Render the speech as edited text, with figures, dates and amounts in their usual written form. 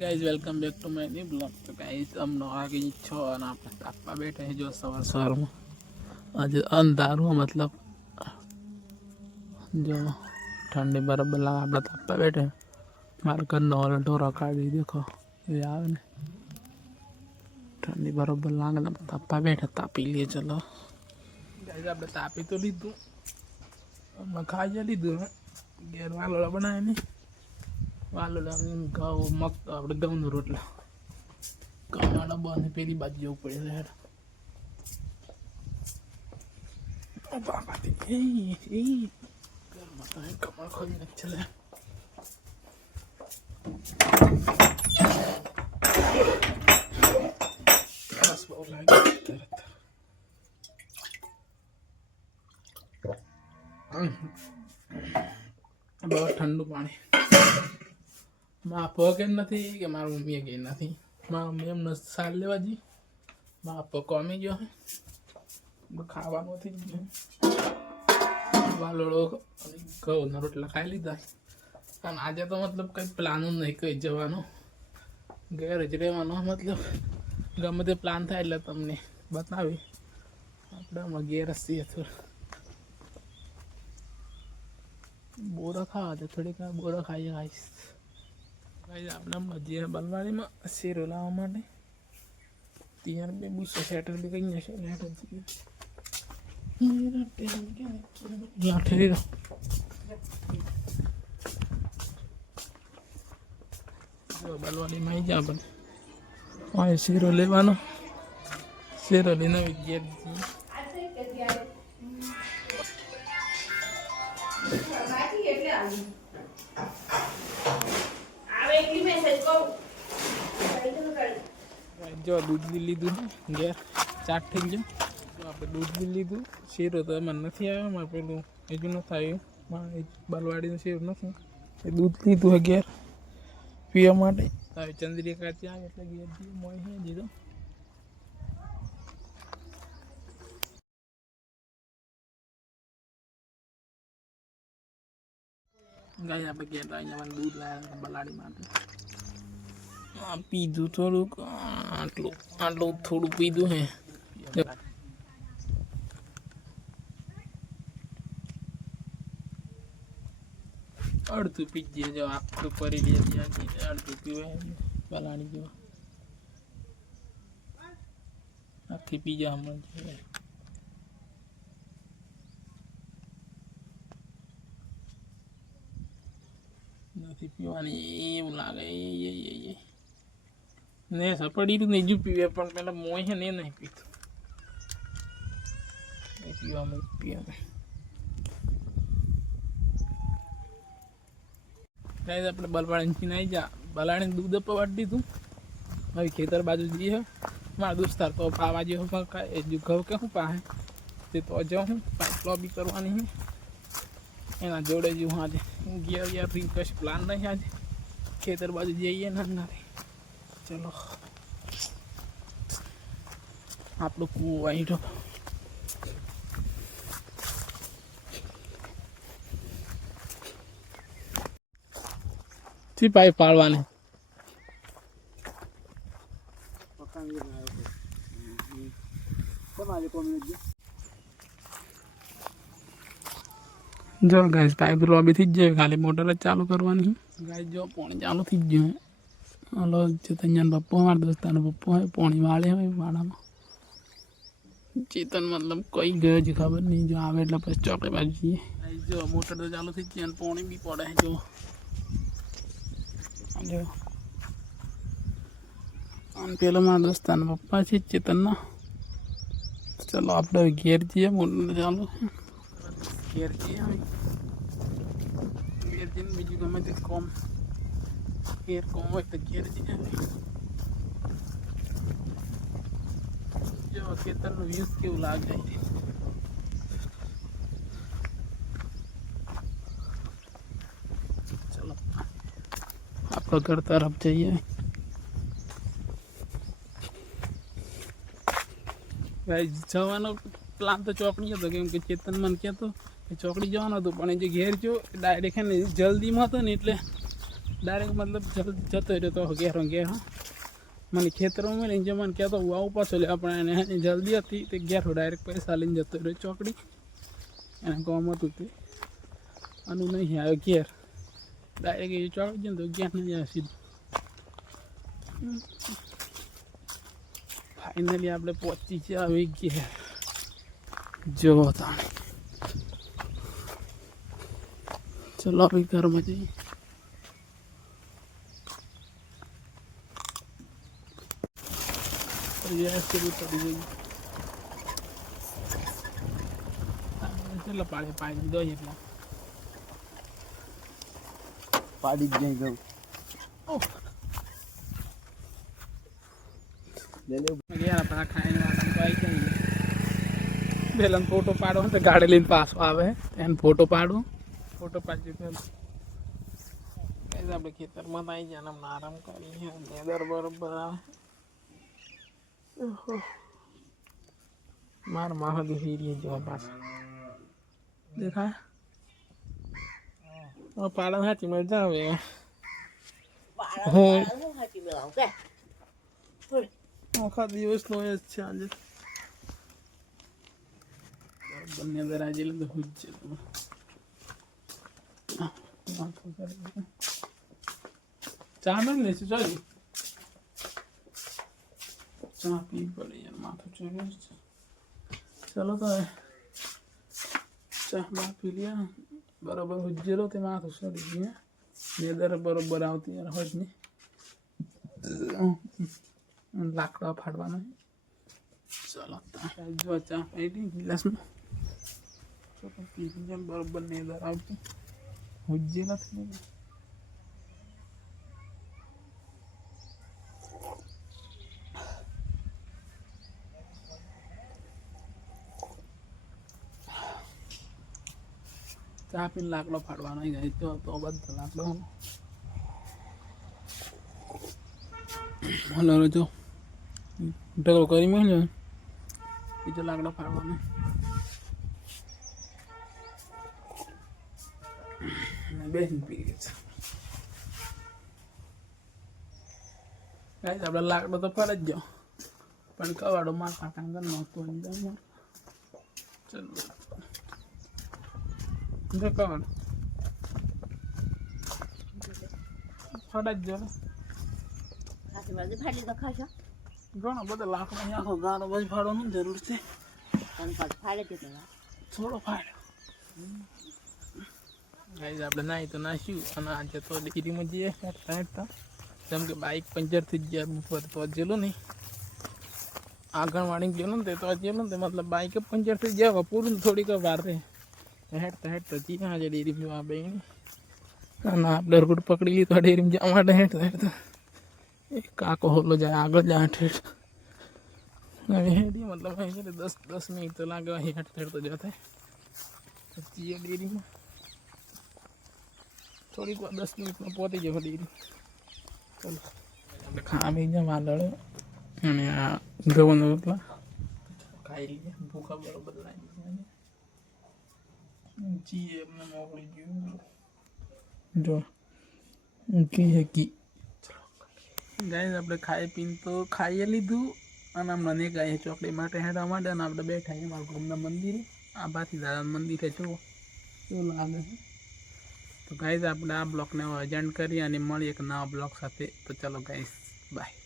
Guys welcome back to my new blog. तो guys हम आगे छो और आप तापा बैठे हैं जो सवार सवार में आज अंधारू मतलब जो ठंडी बराबर लगा आप तापा बैठे हैं। मारे घर नॉल ढोरा काढ़ी देखो ये आवे ने ठंडी बराबर लागे ना तापा बैठे तापी लिए। चलो गाइस आप तापी तो लीधु हम खाई लीधु घेर वालोड़ा बनाए नहीं वालोड़ा घઉં મગ આપણે ઘઉંનો રોટલા કમાડા બને પેલી બાજુ જવું પડે છે યાર બાબા એ ઘરમાં તો કમળ ખોલી નાખ ચલે બસ બહુ લાગે તરત બહુ ઠંડુ પાણી માપ કે નથી કે મારા મમ્મીએ કે નથી મારા મમ્મી એમને સાર લેવા જી માપ કોમી ગયો ખાવાનું થઈ ગયું વાલોડો ઘઉંના રોટલા ખાઈ લીધા અને આજે તો મતલબ કંઈ પ્લાન નહીં કંઈ જવાનો ઘેર જ રહેવાનો મતલબ ગમે તે પ્લાન થાય એટલે તમને બતાવી આપણે હમણાં ઘેર જ છીએ થોડું બોરા ખાવા છે થોડીક બોરા ખાઈએ ખાઈશ भाई आपने मजे बलवाड़ी में शेर लावा माटे तीन पे बुस सेटर भी कहीं ऐसे लेट हो गई मेरा टेन क्या लाठे रे जो बलवाड़ी में जा बन और शेर लेवानो शेर लेना विज्ञान जो दूध भी लीधु घेर चाट थी गयो तो आप दूध भी लीधु शेरो तो मन नहीं आया मैं पेलू हजू न बलवाड़ी शेर नहीं दूध लीधु है घेर पीवा माटे तो चंद्रिका चा एट घेर जी मोय है जी तो गाय आप घेर अँ दूध लाया बलाड़ी माटे पीधु थोड़ू आटलू आटलू थोड़ू पीधु है अर्धु पीजिए जो आप तो परी लिए अर्धु पीवे बलानी जो आखी पीजा हम नहीं पीवानी एवं लागे ये ने सपड़ी तो नहीं पीवे पर पहला मोय है ने नहीं पीतो नहीं पीवा में गाइस अपने बलवाड़ी की नहीं जा बलाड़ी दूध पवाड़ दीधु अभी खेतर बाजू जी है मारा दोस्तार तो पावा जो जो घઉં के हूँ पाए तो जाऊँ पाइप लॉबी करवानी है एना जोड़े जो आज गियर या रिक्वेस्ट प्लान नहीं आज खेतर बाजू जाइए ना चलो आप लोग को वही तो थी पाइप पाड़वाने जो गैस पाइप लॉबी थी जाए खाली मोटर चालू करवानी गाइस जो पानी चालू थी जाए हलो चेतन पप्पू हमारे दोस्त पप्पू है पानी वाले हैं वाड़ा में चेतन मतलब कोई गयो जी खबर नहीं जो आवे એટલે પછી ચોકડી બાજુ જઈએ जो मोटर तो चालू थी जाए पानी भी पड़े है जो पेलो मारा दोस्त पप्पा है चेतन ना चलो आप घेर जाइए मोटर चालू घेर जाइए घेर दिन बीजू गमे ते कम घेर कम हो तो घेर जाइए जो खेतर में व्यूज के लाग जाए चलो आप घर तरफ जाइए जवानो प्लान तो चौकड़ी હતો કેમ કે ચેતન મન કહેતો કે ચોકડી જવાનો હતો પણ જે ઘેર જો ડાયરેક્ટ ને જલ્દીમાં હતો ને એટલે ડાયરેક્ટ મતલબ જતો રહ્યો તો ઘેરો ઘેર મને ખેતરમાં મળીને જે મને કહેતો હું આવું પાછો લે આપણે એની જલ્દી હતી તે ઘેરો ડાયરેક્ટ પૈસા લઈને જતો રહ્યો ચોકડી એને કામ હતું તે આનું નહીં આવ્યો ઘેર ડાયરેક્ટ એ ચોકડી જઈને તો ઘેર નહીં આવે સીધું ફાઇનલી આપણે પહોંચી છે આવી ઘેર જો તાણે ચલો આવી ઘરમાં જઈએ કેટલા પાડે પાડી દીધો એટલા પાડી જ નહીં ગયું પેલા ફોટો પાડો તો ગાડી લઈને પાછો આવે એને ફોટો પાડું ફોટો પાડી પેલા આપણે ખેતરમાં આવી જાય ને આરામ કરીએ નેદર બરોબર આવે મારા માહો હીરી જોવા પાછા દેખાય પાડો સાચી મજા આવે હું આખા દિવસનો એ જ છે આજે બંને અંદર આજે લીધું હું જ છે ચા મેં લેશું ચાલી ચા પી પડે યાર માથું ચડ્યું છે ચલો તો ચા બા પી લ્યા બરોબર ઉજ્જેલો તે માથું ચડી ગયું નેદર બરોબર આવતી યાર હોય જ નહીં લાકડા ફાડવાના ચલો જો ચા પી ગિલાસમાં ચલો પી જેમ બરોબર નેદર આવતી ઉજ્જેલા થઈ ચા પીને લાકડો ફાડવાનો જાય તો બધો લાકડો હલો જો ઢગલો કરી મળ્યો બીજો લાકડો ફાડવાનો બેસીને પી ગઈ છે આપણે લાકડો તો ફાડ જ ગયો પણ કવાડો માર કાંટા કરી નાખતો ચલો કવાડ ફાડ જ ગયો ઘણો બધા લાકડો આખો ગાળો બધી ફાડવાની જરૂર છે થોડો ફાડ્યો ગાઈઝ આપણે નાહી તો નાખ્યું અને આજે તો ડેરીમાં જઈએ હેઠતા જેમ કે બાઇક પંચર થઈ ગયા બપોર તો જેલું નહીં આંગણવાડી ગયેલું ને તો જેલું ને મતલબ બાઇક પંચર થઈ ગયા પૂરું થોડીક વાર રહે હેઠતા જઈએ આજે ડેરી જોવા બેની અને આપણે રૂટ પકડી લીધો ડેરીમાં જવા માટે હેઠતા કાકો હોલો જાય આગળ જાય ઠેઠ હવે હેડી મતલબ 10 મિનિટ તો લાગે હેઠ તો જતા જઈએ ડેરીમાં થોડીક વાર 10 મિનિટમાં પહોંચી જાય ડેરી ચલો આપણે ખાવી જાય વાદળો અને આ ગવાનો એટલા ખાઈ લઈએ ભૂખા બરોબર લાગી જાય જીએ એમને મોકલી ગયું જો ઘી હે ઘી ગાઈસ આપણે ખાઈ પીને તો ખાઈએ લીધું અને હમણાં ને ગાય ચોકડી માટે હેડવા માટે અને આપણે બેઠા છીએ મારા ગામના મંદિરે આ બાથી દાદા મંદિરે જુઓ કેવું લાગે છે તો ગાઈસ આપણે આ બ્લોગને એજન્ટ કરી અને મળી એક નવા બ્લોગ સાથે તો ચલો ગાઈસ બાય.